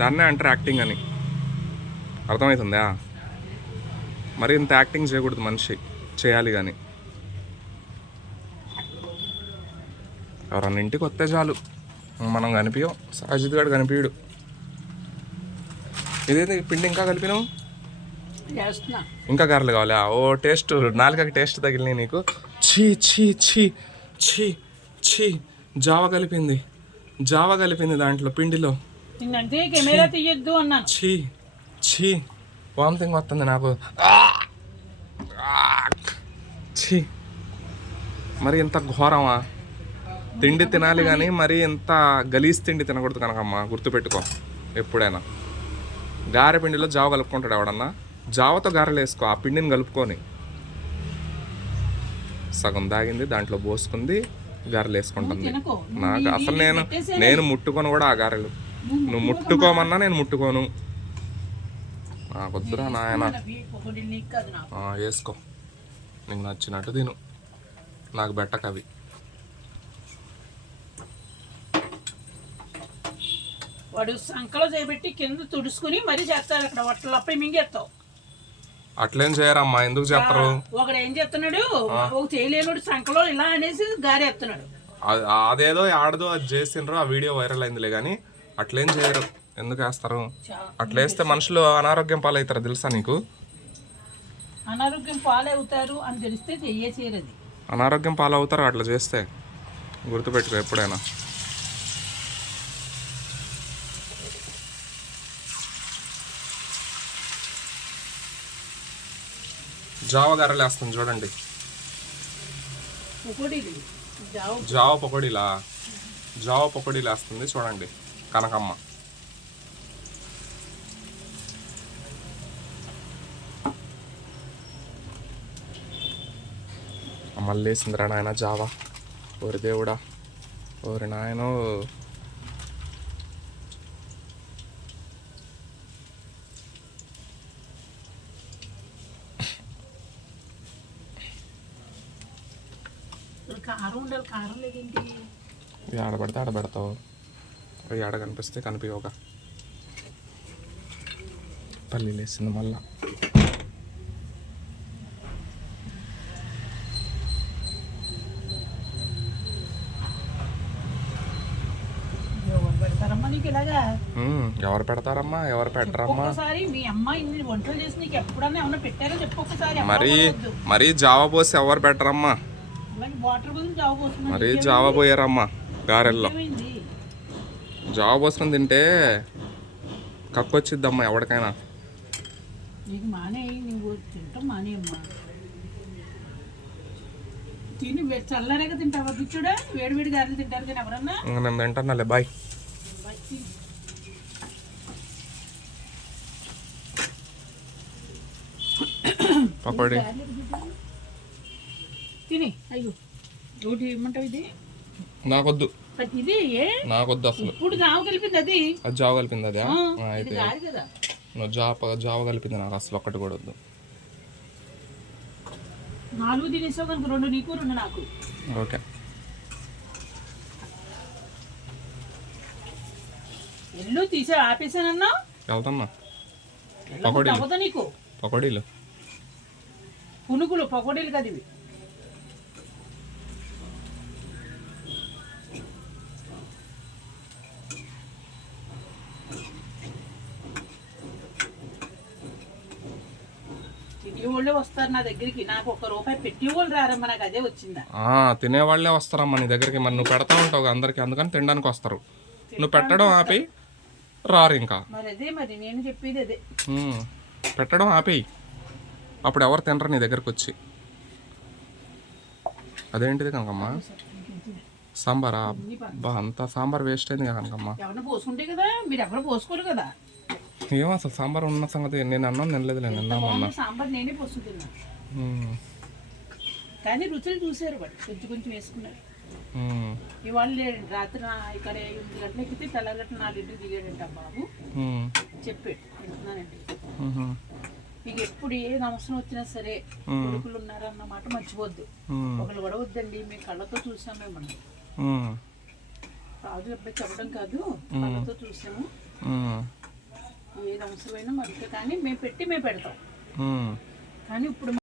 దాన్నే అంటారు యాక్టింగ్ అని. అర్థమవుతుందా మరి ఇంత యాక్టింగ్ చేయకూడదు మనిషి చేయాలి కానీ ఎవరన్నా ఇంటికి వస్తే చాలు. మనం కనిపించం సాజిద్ గారు కనిపించడు ఇదేంటి పిండి ఇంకా కలిపినావు? ఇంకా గారెలు కావాలా? ఓ టేస్ట్ నాలుగకి టేస్ట్ తగిలినాయి నీకు. ఛీ ఛీ ఛీ ఛీ ఛీ. జావ కలిపింది. జావ కలిపింది దాంట్లో పిండిలో. నిన్నంటే కెమెరా తీయొద్దు అన్నాను. ఛీ ఛీ. వామిటింగ్ వస్తుంది నాకు. ఛీ. మరి ఇంత ఘోరమా? తిండి తినాలి కానీ మరి ఇంత గలీజ్ తిండి తినకూడదు కనకమ్మా. గుర్తుపెట్టుకో. ఎప్పుడైనా. గారె పిండిలో జావ కలుపుకుంటాడు ఎవడన్నా? జావతో గారెలు వేసుకో ఆ పిండిని కలుపుకొని. సగం దాగింది దాంట్లో పోసుకుంది గారెలు వేసుకుంటుంది. నాకు అసలు నేను నేను ముట్టుకొని కూడా ఆ గారెలు. నువ్వు ముట్టుకోమన్నా నేను ముట్టుకోను. నాకు వద్దురా నాయన వేసుకో. నీకు నచ్చినట్టు తిను. నాకు బెట్టకవి వాడు సంకలో చేపెట్టి కింద తుడుచుకుని మరీ చేస్తాడు అక్కడ. వట్టలు అప్పటి మింగేస్తావు. అట్లేం చేయరమ్మా ఎందుకు చెప్పరు? ఒకడు ఏం చేస్తున్నాడు? ఒక చేయలేనుడు సంకలో ఇలా అనేసి గారేస్తున్నాడు. అదేదో ఆడదో అది చేసిండ్రో ఆ వీడియో వైరల్ అయిందిలే కానీ అట్లేం చేయరు. ఎందుకు వేస్తారు? అట్లా వేస్తే మనుషులు అనారోగ్యం పాలవుతారు తెలుసా నీకు? అనారోగ్యం పాలవుతారు అని తెలిస్తే చెయ్యేసేది అనారోగ్యం పాలవుతారు అట్లా చేస్తే. గుర్తుపెట్టుకో ఎప్పుడైనా. జావ గర్రలు వేస్తుంది చూడండి. జావ పకోడీలా? జావ పకోడీలు వేస్తుంది చూడండి. కనకమ్మ. మళ్ళీ వేసిందిరా నాయన జావా. ఓరి దేవుడా. ఓరి నాయనో. కారం లేదేంటి? ఆడ కనిపిస్తే కనిపించవుగా. పల్లీలు వేసింది మళ్ళా. ఎవరు పెడతారమ్మా ఎవరు పెడతారమ్మా ఎవరు పెట్టరమ్మా? ఒక్కసారి మీ అమ్మ ఇన్ని వంటలు చేసి నీకు ఎప్పుడన్నా ఏమన్నా పెట్టారో చెప్పు ఒక్కసారి అమ్మ మరి. మరీ జావా పోసి ఎవరు పెట్టరమ్మా? మరీ జావా పోయారమ్మా గారెల్లో. జావా పోసుకొని తింటే కక్కొచ్చిద్దమ్మా ఎవరికైనా. నీకు మానే నువ్వు తింటాం మానేయమ్మా తిని చల్లరేగా తింటావా బిచ్చుడా? వేడి వేడి గారెలు తింటారు కానీ ఎవరన్నా? ఇంక నేను తింటానులే బాయ్. తిని. అయ్యో. ఒకటి ఇమ్మంటావు ఇది? నాకొద్దు. ఇది నాకొద్దు అసలు. ఇప్పుడు జావ కలిపింది అది. అది జావ కలిపింది అదే అయితే నువ్వు జావ జావ కలిపింది నాకు అసలు ఒక్కటి కూడా వద్దు. నాలుగు తినేసావు కనుక రెండు నీకు రెండు నాకు. ఓకే. ఎల్లు తీసా ఆపేసానన్నా? వెళ్తామ్మా. పకోడీలు. పకోడీలు. పునుగులు పకోడీలు కదా ఇవి. తినే వాళ్ళే వస్తారు నా దగ్గరికి. నాకు ఒక రూపాయి పెట్టి వాళ్ళు రారమ్మా నాకు అదే వచ్చిందా? తినేవాళ్ళే వస్తారమ్మా నీ దగ్గరికి. మరి నువ్వు పెడతా ఉంటావు అందరికి అందుకని తినడానికి వస్తారు. నువ్వు పెట్టడం ఆపి రారు ఇంకా. మరి అదే మరి నేను చెప్పేది అదే. పెట్టడం ఆపేయి. అప్పుడు ఎవరు తినరు నీ దగ్గరకు వచ్చి. అదేంటిది కనకమ్మా? సాంబారా? అబ్బా అంత సాంబార్ వేస్ట్ అయింది కనకమ్మ. ఎవరిని పోసుకుంటే కదా మీరు ఎవరు పోసుకోరు కదా. ఏమో అసలు సాంబార్ ఉన్న సంగతి? నేను అన్నం తినలేదులే నిన్న మొన్న. బాగుంది సాంబార్ నేనే పోసుకుంటున్నా ఉమ్, కానీ రుచులు చూసారు వాడు కొంచెం కొంచెం వేసుకున్నారు. ఇవాళ లేడు. రాత్రి ఇక్కడ ఎనిమిది గంటలకు ఎక్కితే తెల్లగట్ట నాలుగింటికి దిగాడంట బాబు. చెప్పాడు వింటున్నానండి. ఉహు, మీకు ఎప్పుడు ఏ అవసరం వచ్చినా సరే కొడుకులు ఉన్నారన్నమాట మర్చిపోద్దు ఒకళ్ళు కూడా వద్దండి మీ కళ్ళతో చూసాం మేము. ఉమ్, రాజు అబ్బాయి చెప్పడం కాదు కళ్ళతో చూసాము. ఉమ్. అవసరమైన మనకి కానీ మేము పెట్టి మేము పెడతాం. కానీ ఇప్పుడు